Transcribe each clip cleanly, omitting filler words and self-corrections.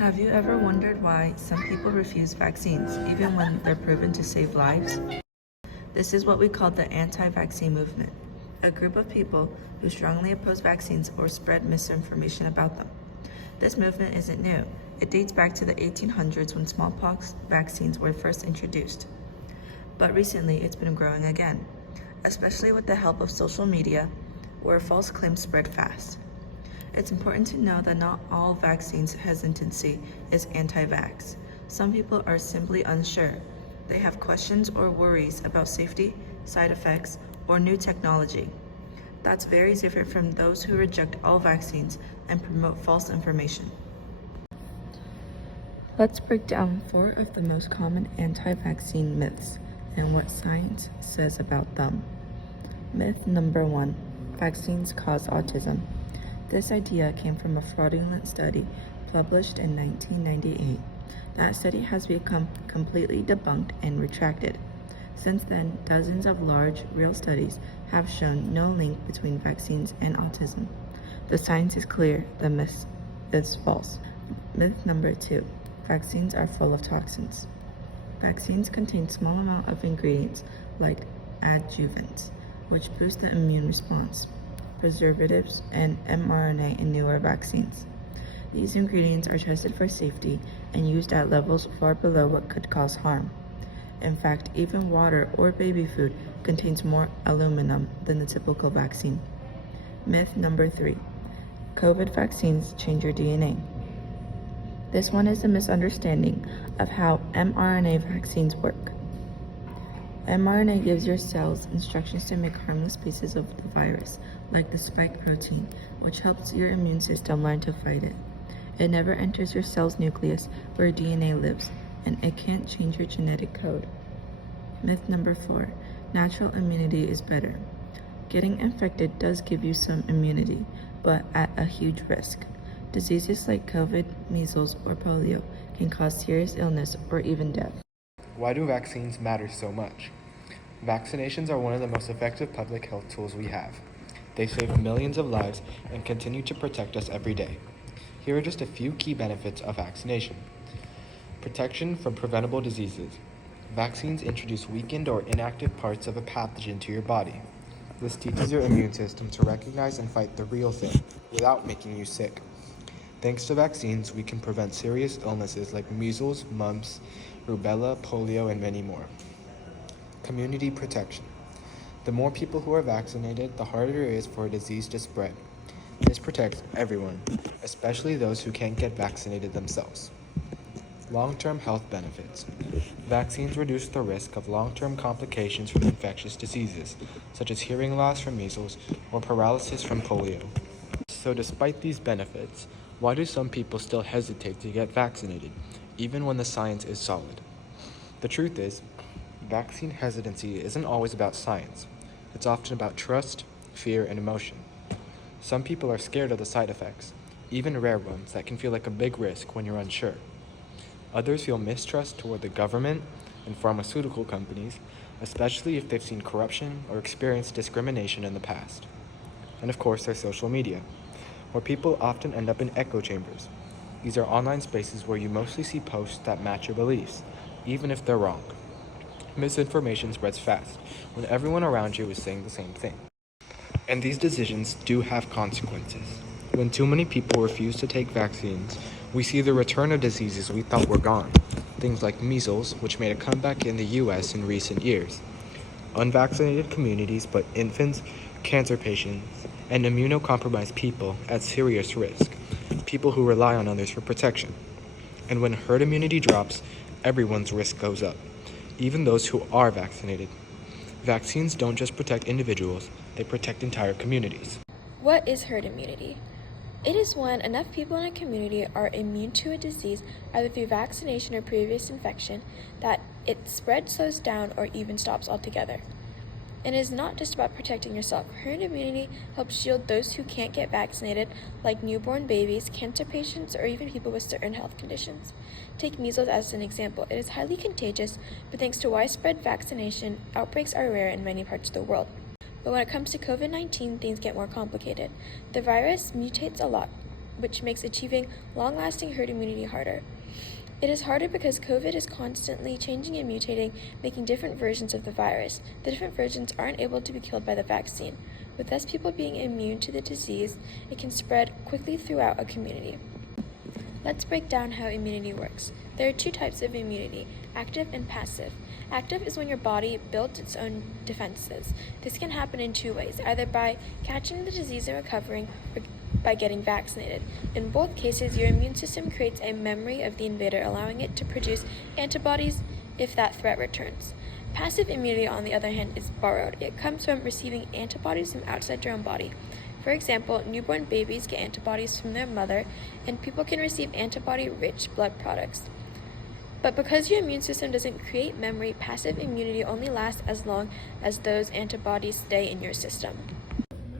Have you ever wondered why some people refuse vaccines, even when they're proven to save lives? This is what we call the anti-vaccine movement, a group of people who strongly oppose vaccines or spread misinformation about them. This movement isn't new. It dates back to the 1800s when smallpox vaccines were first introduced. But recently, it's been growing again, especially with the help of social media, where false claims spread fast. It's important to know that not all vaccines hesitancy is anti-vax. Some people are simply unsure. They have questions or worries about safety, side effects, or new technology. That's very different from those who reject all vaccines and promote false information. Let's break down 4 of the most common anti-vaccine myths and what science says about them. Myth number 1, vaccines cause autism. This idea came from a fraudulent study published in 1998. That study has become completely debunked and retracted. Since then, dozens of large, real studies have shown no link between vaccines and autism. The science is clear, the myth is false. Myth number 2, vaccines are full of toxins. Vaccines contain small amount of ingredients like adjuvants, which boost the immune response, preservatives, and mRNA in newer vaccines. These ingredients are tested for safety and used at levels far below what could cause harm. In fact, even water or baby food contains more aluminum than the typical vaccine. Myth number 3, COVID vaccines change your DNA. This one is a misunderstanding of how mRNA vaccines work. mRNA gives your cells instructions to make harmless pieces of the virus, like the spike protein, which helps your immune system learn to fight it. It never enters your cell's nucleus where DNA lives, and it can't change your genetic code. Myth number 4, natural immunity is better. Getting infected does give you some immunity, but at a huge risk. Diseases like COVID, measles, or polio can cause serious illness or even death. Why do vaccines matter so much? Vaccinations are one of the most effective public health tools we have. They save millions of lives and continue to protect us every day. Here are just a few key benefits of vaccination. Protection from preventable diseases. Vaccines introduce weakened or inactive parts of a pathogen to your body. This teaches your immune system to recognize and fight the real thing without making you sick. Thanks to vaccines, we can prevent serious illnesses like measles, mumps, rubella, polio, and many more. Community protection. The more people who are vaccinated, the harder it is for a disease to spread. This protects everyone, especially those who can't get vaccinated themselves. Long-term health benefits. Vaccines reduce the risk of long-term complications from infectious diseases, such as hearing loss from measles or paralysis from polio. So despite these benefits, why do some people still hesitate to get vaccinated, even when the science is solid? The truth is, vaccine hesitancy isn't always about science. It's often about trust, fear, and emotion. Some people are scared of the side effects, even rare ones that can feel like a big risk when you're unsure. Others feel mistrust toward the government and pharmaceutical companies, especially if they've seen corruption or experienced discrimination in the past. And of course, there's social media, where people often end up in echo chambers. These are online spaces where you mostly see posts that match your beliefs, even if they're wrong. Misinformation spreads fast when everyone around you is saying the same thing. And these decisions do have consequences. When too many people refuse to take vaccines, we see the return of diseases we thought were gone. Things like measles, which made a comeback in the US in recent years. Unvaccinated communities put infants, cancer patients, and immunocompromised people at serious risk, people who rely on others for protection. And when herd immunity drops, everyone's risk goes up, even those who are vaccinated. Vaccines don't just protect individuals, they protect entire communities. What is herd immunity? It is when enough people in a community are immune to a disease, either through vaccination or previous infection, that its spread slows down or even stops altogether. It is not just about protecting yourself. Herd immunity helps shield those who can't get vaccinated, like newborn babies, cancer patients, or even people with certain health conditions. Take measles as an example. It is highly contagious, but thanks to widespread vaccination, outbreaks are rare in many parts of the world. But when it comes to COVID-19, things get more complicated. The virus mutates a lot. which makes achieving long-lasting herd immunity harder. It is harder because COVID is constantly changing and mutating, making different versions of the virus. The different versions aren't able to be killed by the vaccine. With less people being immune to the disease, it can spread quickly throughout a community. Let's break down how immunity works. There are two types of immunity, active and passive. Active is when your body builds its own defenses. This can happen in two ways, either by catching the disease and recovering, or by getting vaccinated. In both cases, your immune system creates a memory of the invader, allowing it to produce antibodies if that threat returns. Passive immunity, on the other hand, is borrowed. It comes from receiving antibodies from outside your own body. For example, newborn babies get antibodies from their mother, and people can receive antibody-rich blood products. But because your immune system doesn't create memory, passive immunity only lasts as long as those antibodies stay in your system.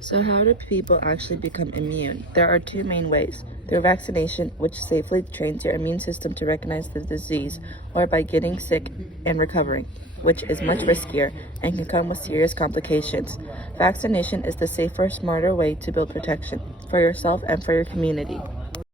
So how do people actually become immune? There are two main ways: through vaccination, which safely trains your immune system to recognize the disease, or by getting sick and recovering, which is much riskier and can come with serious complications. Vaccination is the safer, smarter way to build protection for yourself and for your community.